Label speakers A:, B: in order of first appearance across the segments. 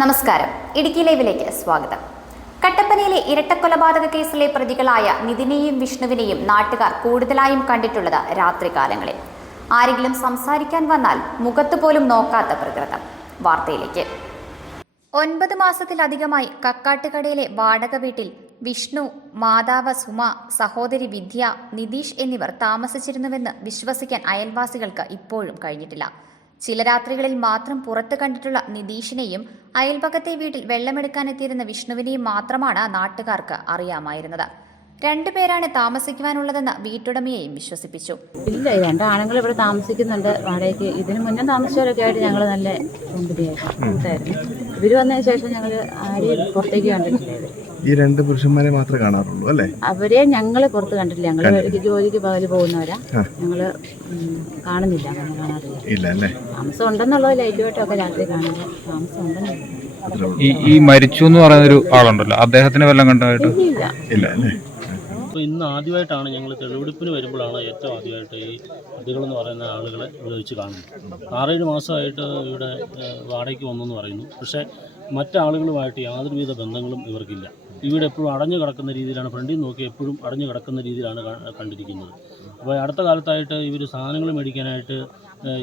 A: നമസ്കാരം. ഇടുക്കി ലൈവിലേക്ക് സ്വാഗതം. കട്ടപ്പനയിലെ ഇരട്ടക്കൊലപാതക കേസിലെ പ്രതികളായ നിതിനെയും വിഷ്ണുവിനെയും നാട്ടുകാർ കൂടുതലായും കണ്ടിട്ടുള്ളത് രാത്രികാലങ്ങളിൽ. ആരെങ്കിലും സംസാരിക്കാൻ വന്നാൽ മുഖത്ത് പോലും നോക്കാത്ത പ്രകൃതം. വാർത്തയിലേക്ക്. ഒൻപത് മാസത്തിലധികമായി കക്കാട്ടുകടയിലെ വാടക വീട്ടിൽ വിഷ്ണു മാതാവ് സുമ സഹോദരി വിദ്യ നിതീഷ് എന്നിവർ താമസിച്ചിരുന്നുവെന്ന് വിശ്വസിക്കാൻ അയൽവാസികൾക്ക് ഇപ്പോഴും കഴിഞ്ഞിട്ടില്ല. ചില രാത്രികളിൽ മാത്രം പുറത്തു കണ്ടിട്ടുള്ള നിതീഷിനെയും അയൽപക്കത്തെ വീട്ടിൽ വെള്ളമെടുക്കാനെത്തിയിരുന്ന വിഷ്ണുവിനെയും മാത്രമാണ് നാട്ടുകാർക്ക് അറിയാമായിരുന്നത്. രണ്ടുപേരാണ് താമസിക്കുവാനുള്ളതെന്ന് വീട്ടുടമയെയും വിശ്വസിപ്പിച്ചു.
B: ഇല്ല രണ്ട് ആണുങ്ങൾ ഇവിടെ താമസിക്കുന്നുണ്ട് വാടകയ്ക്ക്. ഇതിനു മുന്നേ താമസിച്ചവരൊക്കെ ആയിട്ട് ഞങ്ങൾ നല്ല കൂട്ടായിരുന്നു ഇവർ വന്നതിന് ശേഷം ഞങ്ങൾ ആരെയും പുറത്തേക്ക് കണ്ടിട്ടില്ല ഇവർ.
C: ഈ രണ്ട് പുരുഷന്മാരെ മാത്രമേ കാണാറുള്ളൂ അല്ലേ?
B: അവരെ ഞങ്ങൾ പുറത്ത് കണ്ടിട്ടില്ല. ഞങ്ങൾ ജോലിക്ക് പകൽ പോകുന്നവരാ.
C: ഞങ്ങൾ
B: ഞങ്ങൾ കാണുന്നില്ല. കാണാറില്ല.
C: ഇല്ല അല്ലേ?
B: താമസം ഉണ്ടെന്നുള്ളത് ലൈറ്റുമായിട്ടൊക്കെ രാത്രി കാണുന്നത്. താമസം ഉണ്ടെന്നില്ല
D: ഈ ഈ മരിച്ചു എന്ന് പറയുന്നൊരു ആളുണ്ടല്ലോ. അദ്ദേഹത്തിന് വല്ലതും കണ്ടായിട്ട്
B: ഇല്ല.
C: ഇല്ല അല്ലേ?
E: അപ്പോൾ ഇന്ന് ആദ്യമായിട്ടാണ് ഞങ്ങൾ തെളിവെടുപ്പിന് വരുമ്പോഴാണ് ഏറ്റവും ആദ്യമായിട്ട് ഈ പ്രതികളെന്ന് പറയുന്ന ആളുകളെ ഇവിടെ വെച്ച് കാണുന്നത്. ആറേഴ് മാസമായിട്ട് ഇവിടെ വാടകയ്ക്ക് വന്നെന്ന് പറയുന്നു. പക്ഷേ മറ്റാളുകളുമായിട്ട് യാതൊരുവിധ ബന്ധങ്ങളും ഇവർക്കില്ല. ഇവിടെ എപ്പോഴും അടഞ്ഞു കിടക്കുന്ന രീതിയിലാണ് ഫ്രണ്ടിൽ നോക്കി എപ്പോഴും അടഞ്ഞു കിടക്കുന്ന രീതിയിലാണ് കണ്ടിരിക്കുന്നത്. അപ്പോൾ അടുത്ത കാലത്തായിട്ട് ഇവർ സാധനങ്ങൾ മേടിക്കാനായിട്ട്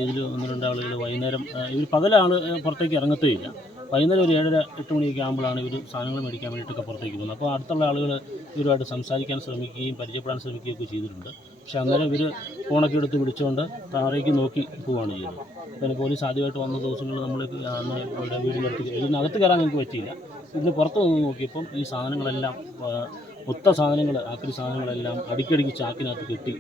E: ഇതിൽ ഒന്ന് രണ്ട് ആളുകൾ വൈകുന്നേരം ഇവർ പകലാൾ പുറത്തേക്ക് ഇറങ്ങത്തേയില്ല വൈകുന്നേരം ഒരു ഏഴര എട്ട് മണിയൊക്കെ ആകുമ്പോഴാണ് ഇവർ സാധനങ്ങൾ മേടിക്കാൻ വേണ്ടിയിട്ടൊക്കെ പുറത്തേക്ക് പോകുന്നത്. അപ്പോൾ അടുത്തുള്ള ആളുകൾ ഇവരുമായിട്ട് സംസാരിക്കാൻ ശ്രമിക്കുകയും പരിചയപ്പെടാൻ ശ്രമിക്കുകയൊക്കെ ചെയ്തിട്ടുണ്ട്. പക്ഷേ അന്നേരം ഇവർ ഫോണൊക്കെ എടുത്ത് വിളിച്ചുകൊണ്ട് താഴേക്ക് നോക്കി പോവുകയാണ് ചെയ്യുന്നത്. പിന്നെ പോലീസ് ആദ്യമായിട്ട് വന്ന ദിവസങ്ങളിൽ നമ്മൾ അന്ന് ഇവിടെ വീടിനടുത്ത് ഇതിനകത്ത് കയറാൻ ഞങ്ങൾക്ക് പറ്റിയില്ല. ഇതിന് പുറത്ത് നിന്ന് നോക്കിയപ്പം ഈ സാധനങ്ങളെല്ലാം ആ, മൊത്ത സാധനങ്ങൾ ആക്രി സാധനങ്ങളെല്ലാം അടിക്കടിക്ക് ചാക്കിനകത്ത് കെട്ടി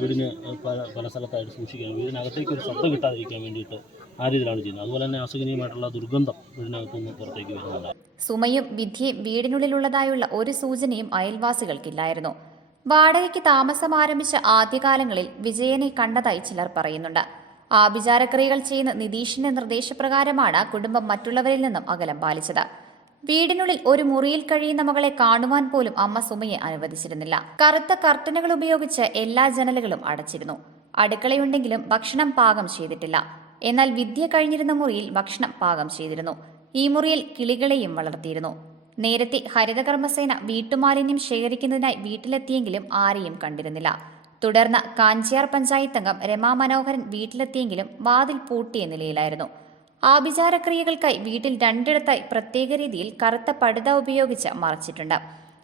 E: വീടിന് പല പല സ്ഥലത്തായിട്ട് സൂക്ഷിക്കാൻ വീടിനകത്തേക്ക് ഒരു ശബ്ദം കിട്ടാതിരിക്കാൻ വേണ്ടിയിട്ട് ആ രീതിയിലാണ് ചെയ്യുന്നത്. അതുപോലെ തന്നെ അസുഖനീയമായിട്ടുള്ള ദുർഗന്ധം വീടിനകത്തുനിന്ന് പുറത്തേക്ക് വരുന്നുണ്ട്.
A: സുമയും വിധിയും വീടിനുള്ളിലുള്ളതായുള്ള ഒരു സൂചനയും അയൽവാസികൾക്കില്ലായിരുന്നു. വാടകയ്ക്ക് താമസം ആരംഭിച്ച ആദ്യകാലങ്ങളിൽ വിജയനെ കണ്ടതായി ചിലർ പറയുന്നുണ്ട്. ആഭിചാരക്രിയകൾ ചെയ്യുന്ന നിതീഷിന്റെ നിർദ്ദേശപ്രകാരമാണ് കുടുംബം മറ്റുള്ളവരിൽ നിന്നും അകലം പാലിച്ചത്. വീടിനുള്ളിൽ ഒരു മുറിയിൽ കഴിയുന്ന മകളെ കാണുവാൻ പോലും അമ്മ സുമയെ അനുവദിച്ചിരുന്നില്ല. കറുത്ത കർട്ടനുകൾ ഉപയോഗിച്ച് എല്ലാ ജനലുകളും അടച്ചിരുന്നു. അടുക്കളയുണ്ടെങ്കിലും ഭക്ഷണം പാകം ചെയ്തിട്ടില്ല. എന്നാൽ വിദ്യ കഴിഞ്ഞിരുന്ന മുറിയിൽ ഭക്ഷണം പാകം ചെയ്തിരുന്നു. ഈ മുറിയിൽ കിളികളെയും വളർത്തിയിരുന്നു. നേരത്തെ ഹരിതകർമ്മസേന വീട്ടുമാലിന്യം ശേഖരിക്കുന്നതിനായി വീട്ടിലെത്തിയെങ്കിലും ആരെയും കണ്ടിരുന്നില്ല. തുടർന്ന് കാഞ്ചിയാർ പഞ്ചായത്തംഗം രമാ മനോഹരൻ വീട്ടിലെത്തിയെങ്കിലും വാതിൽ പൂട്ടിയ നിലയിലായിരുന്നു. ആഭിചാരക്രിയകൾക്കായി വീട്ടിൽ രണ്ടിടത്തായി പ്രത്യേക രീതിയിൽ കറുത്ത പടുത ഉപയോഗിച്ച് മറച്ചിട്ടുണ്ട്.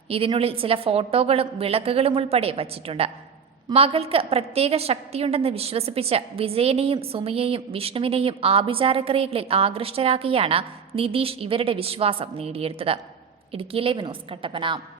A: ഇതിനുള്ളിൽ ചില ഫോട്ടോകളും വിളക്കുകളും ഉൾപ്പെടെ വച്ചിട്ടുണ്ട്. മകൾക്ക് പ്രത്യേക ശക്തിയുണ്ടെന്ന് വിശ്വസിപ്പിച്ച് വിജയനെയും സുമിയെയും വിഷ്ണുവിനെയും ആഭിചാരക്രിയകളിൽ ആകൃഷ്ടരാക്കിയാണ് നിതീഷ് ഇവരുടെ വിശ്വാസം നേടിയെടുത്തത്. ഇടുക്കിയിലെ വിനോസ് കട്ടപ്പന.